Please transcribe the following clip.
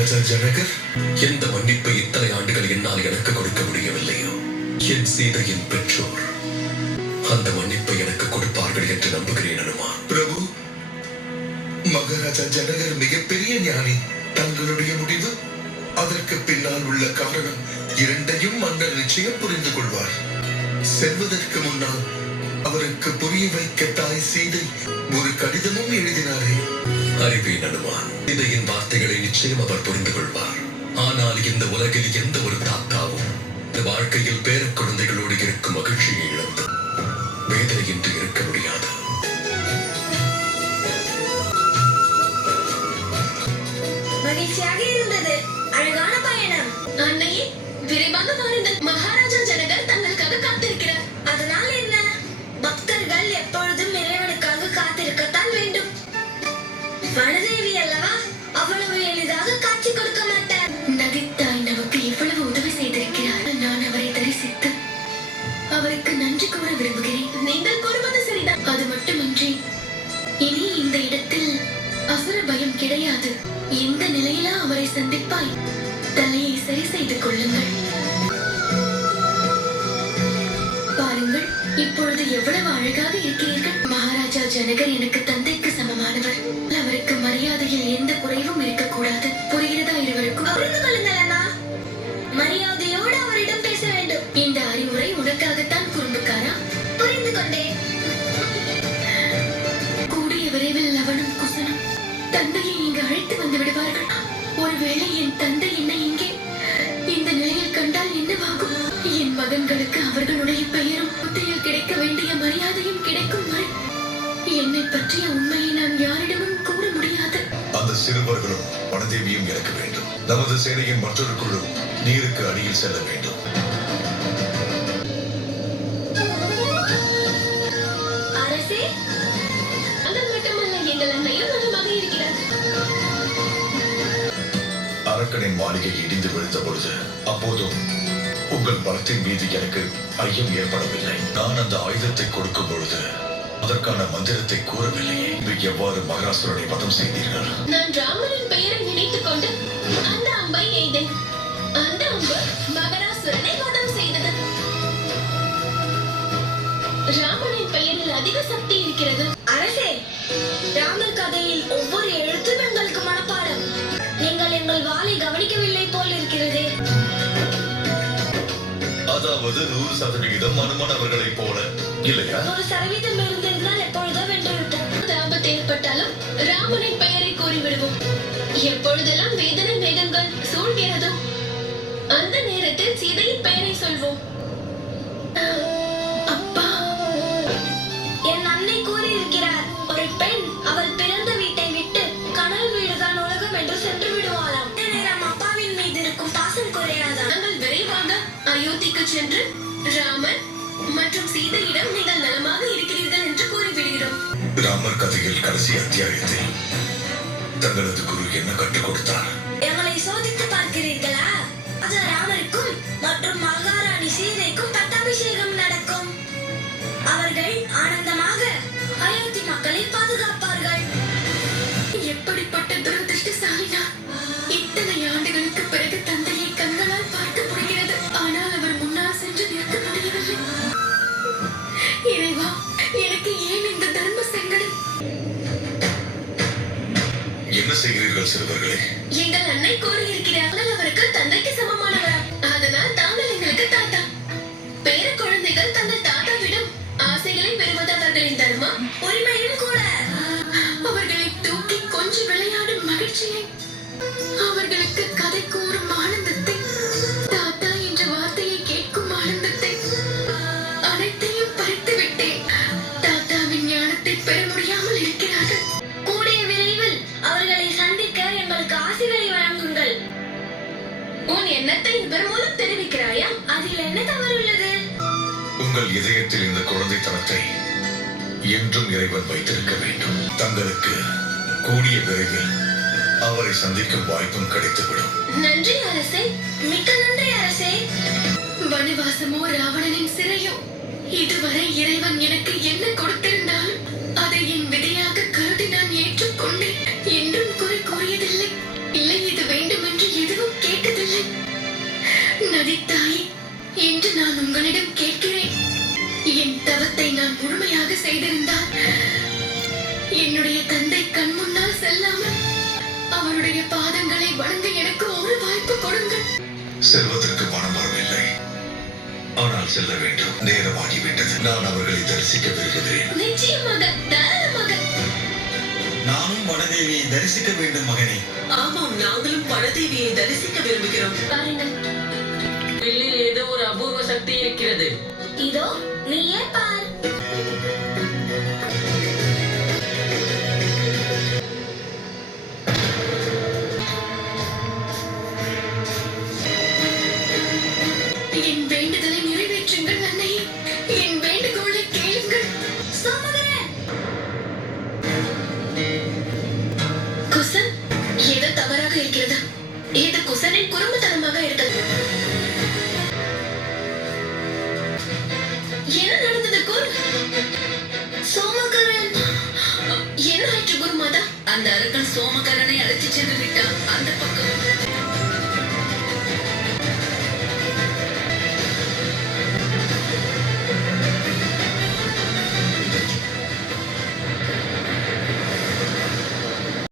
மகாராஜா ஜனகர், எந்த மன்னிப்பை இத்தனை ஆண்டுகள் என்னால் எனக்கு கொடுக்க முடியவில்லையோ, என் சீதையின் பெற்றோர் அந்த மன்னிப்பை எனக்கு கொடுப்பார்கள் என்று நம்புகிறேன் அனுமான். பிரபு, மகாராஜா ஜனகர் மிகப்பெரிய ஞானி. தங்களுடைய முடிவு, அதற்கு பின்னால் உள்ள காரணம் இரண்டையும் மன்னர் நிச்சயம் புரிந்து கொள்வார். செல்வதற்கு முன்னால் அவருக்கு புரிய வைக்க தாய் சீதை ஒரு கடிதமும் எழுதினாரே. அறிவேன் அனுமான், சீதையின் வார்த்தைகளை நிச்சயம் அவர் புரிந்து கொள்வார். ஆனால் இந்த உலகில் எந்த ஒரு தாத்தாவும் இந்த வாழ்க்கையில் பேர குழந்தைகளோடு இருக்கும் மகிழ்ச்சியை இழந்து வேதனையின்றி இருக்க முடியாது. மகிழ்ச்சியாக இருந்தது. அழகான பயணம். அன்னையே, விரைவாக வாருங்கள். மகாராஜா ஜனகர் தங்களுக்காக காத்திருக்கிறார். அதனால் என்ன? பக்தர்கள் எப்பொழுதும் இறைவனுக்காக காத்திருக்கத்தான் வேண்டும். வனதேவி அல்லவா, அவ்வளவு எளிதாக காட்சி கொடுக்க மாட்டார். நதித்தாய் நமக்கு எவ்வளவு உதவி செய்திருக்கிறார். நான் அவரை தரிசித்து அவருக்கு நன்றி கூற விரும்புகிறேன். நீங்கள் கூறுவது சரிதான். அது மட்டுமின்றி இனி இந்த இடத்தில் அசுர பயம் கிடையாது. எந்த நிலையிலா அவரை சந்திப்பாய், தலையை சரி செய்து கொள்ளுங்கள். பாருங்கள், இப்பொழுது எவ்வளவு அழகாக இருக்கிறீர்கள். மகாராஜா ஜனகர் எனக்கு தந்தைக்கு சமமானவர். அவருக்கு மரியாதையில் எந்த குறைவும் இருக்கக்கூடாது. புரிகிறதா இருவருக்கும்? புரிந்து கொள்ளுங்கள் அண்ணா. மரியாதையோடு அவரிடம் பேச வேண்டும். இந்த அறிவுரை உனக்காகத்தான் குறும்புக்காரா? புரிந்து கொண்டேன். கூடிய விரைவில் லவனும் குசனும் தந்தையை இங்கு அழைத்து வந்து விடுவார்கள். ஒருவேளை என் தந்தை என்னை இங்கே இந்த நிலையில் கண்டால் என்னவாகும்? என் மகன்களுக்கு அவர்களுடைய பெயரும் புத்தையில் கிடைக்க வேண்டிய மரியாதையும் கிடைக்கும் வரை என்னை பற்றிய உண்மையை நான் யாரிடமும் கூற முடியாது. அந்த சிறுவர்களும் வனதேவியும் எனக்கு வேண்டும். நமது சேனையின் மற்றொரு குழு நீருக்கு அடியில் செல்ல வேண்டும். அரசே, அது மட்டுமல்ல, எங்கள் அன்னையும் நலமாக இருக்கிறார். அரக்கனின் மாளிகை இடிந்து விழுந்த பொழுது அப்போதும் உங்கள் பலத்தின் மீது எனக்கு ஐயம் ஏற்படவில்லை. நான் அந்த ஆயுதத்தை கொடுக்கும் பொழுது அதற்கான மந்திரத்தை கூறவில்லையே. இது எவ்வாறு மகாசுரனை வதம் செய்தீர்கள்? நான் ராமனின் பெயரை நினைத்துக் கொண்டு அந்த அம்பை எய்தேன். அந்த அம்பு மகராசுரனை வதம் செய்தது. ராமனின் பெயரில் அதிக சக்தி இருக்கிறது. அரசே, ராமர் கதையில் ஒவ்வொரு எழுத்தும் எங்களுக்கு மனப்பாடம். நீங்கள் எங்கள் வாளை கவனிக்கவில்லை போல் இருக்கிறதே. அதாவது 100% அனுமன் அவர்களைப் போல இல்லையா? 1% இருந்திருந்தால் எப்பொழுதோ வென்றுவிட்டோம். ஆபத்து ஏற்பட்டாலும் ராமனின் பெயரை கூறிவிடுவோம். எப்பொழுதெல்லாம் வேதனை மேகங்கள் சூழ்கிறதோ அந்த நேரத்தில் சீதையின் பெயரை சொல்வோம். அப்பா, என் அன்னை கூறியிருக்கிறார், ஒரு பெண் அவள் பிறந்த வீட்டை விட்டு கனல் வீடுதான் உலகம் என்று சென்று விடுவாளாம். நேரம் அப்பாவின் மீது இருக்கும் பாசம் குறையாதா? நாங்கள் விரைவாக அயோத்திக்கு சென்று ராமன் மற்றும் சீதையிடம் நீங்கள் நலமாக இருக்கிறீர்கள் என்று கூறிவிடுகிறோம். ராமர் கதையில் கடைசி அத்தியாயத்தில் தங்களது குரு என்ன கற்றுக் கொடுத்தார்? எங்களை சோதித்து பார்க்கிறீர்களா? அது ராமருக்கும் மற்றும் மகாராணி சீதைக்கும் பட்டாபிஷேகம் நடக்கும். அவர்கள் ஆனந்தமாக அயோத்தி மக்களை பாதுகாப்பார்கள். எப்படிப்பட்ட துரதிருஷ்டசாலினா! இத்தனை ஆண்டுகளுக்கு பிறகு தந்தையை கண்களால் பார்க்க முடிகிறது. ஆனால் அவர் முன்னால் சென்று நிற்க முடியவில்லை. இறைவா, எனக்கு ஏன் இந்த தர்ம சங்கடம்? என்ன செய்கிறீர்கள் சிறுவர்களே? எங்கள் அன்னை கூறியிருக்கிறார், அவருக்கு தந்தைக்கு சமமானவரா, அதனால் தாங்கள் எங்களுக்கு தாத்தா. பேர குழந்தைகள் தங்கள் தாத்தாவிடம் ஆசைகளை பெறுவது அவர்களின் தர்மம், உரிமையும் கூட. அவர்களை தூக்கி கொஞ்சி விளையாடும் மகிழ்ச்சியை, அவர்களுக்கு கதை கூறும் ஆனந்தத்தை, தாத்தா என்ற வார்த்தையை கேட்கும் ஆனந்தத்தை, அனைத்தையும் பறித்து விட்டேன். தாத்தாவின் ஞானத்தை பெற முடியாமல் இருக்கிறார்கள். கூடிய விரைவில் அவர்களை சந்திக்க எங்களுக்கு ஆசைகளை வழங்குங்கள். உன் எண்ணத்தை இவர் மூலம் தெரிவிக்கிறாயா? அதில் என்ன தவறு உள்ளது? உங்கள் இதயத்தில் இந்த குழந்தைத்தனத்தை என்றும் இறைவன் வைத்திருக்க வேண்டும். தங்களுக்கு கூடிய விரைவில் அவரை சந்திக்கும் வாய்ப்பும் கிடைத்துவிடும். நன்றி அரசே. மிக்க நன்றி அரசே. வனவாசமோ ராவணனின் சிறையோ, இதுவரை இறைவன் எனக்கு என்ன கொடுத்திருந்தாலும் அதை என் விதையாக கருதி நான் ஏற்றுக்கொண்டேன். என்றும் குறை கூறியதில்லை. இல்லை, இது வேண்டும் என்று நான் உங்களிடம் கேட்கிறேன். என் தவத்தை நான் முழுமையாக செய்திருந்தால் என்னுடைய தந்தை கண் முன்னால் செல்லாமல் அவருடைய பாதங்களை வணங்க எனக்கு ஒரு வாய்ப்பு கொடுங்கள். செல்வதற்கு மனம் வரவில்லை, ஆனால் செல்ல வேண்டும். நேரமாகிவிட்டது. நான் அவர்களை தரிசிக்க விரும்புகிறேன். நிச்சயமாக, தாராளமாக. நானும் வனதேவியை தரிசிக்க வேண்டும் மகனே. ஆமாம், நாங்களும் வனதேவியை தரிசிக்க விரும்புகிறோம். பாருங்கள், வில்லில் ஏதோ ஒரு அபூர்வ சக்தி இருக்கிறது. இதோ நீயே பார். என் வேண்டுதலை நிறைவேற்றுங்கள் அன்னையே. என் வேண்டுகோளை கேளுங்கள். சோமகரன், குசன், ஏதோ தவறாக இருக்கிறது. இது குசனின் குறும்புத்தனமாக இருக்கிறது. என்ன நடந்தது குரு? சோமகரன், என்ன ஆயிற்று குருமாதா? அந்த அரக்கன் சோமகரனை அழைத்து சென்று விட்டான். அந்த பக்கம்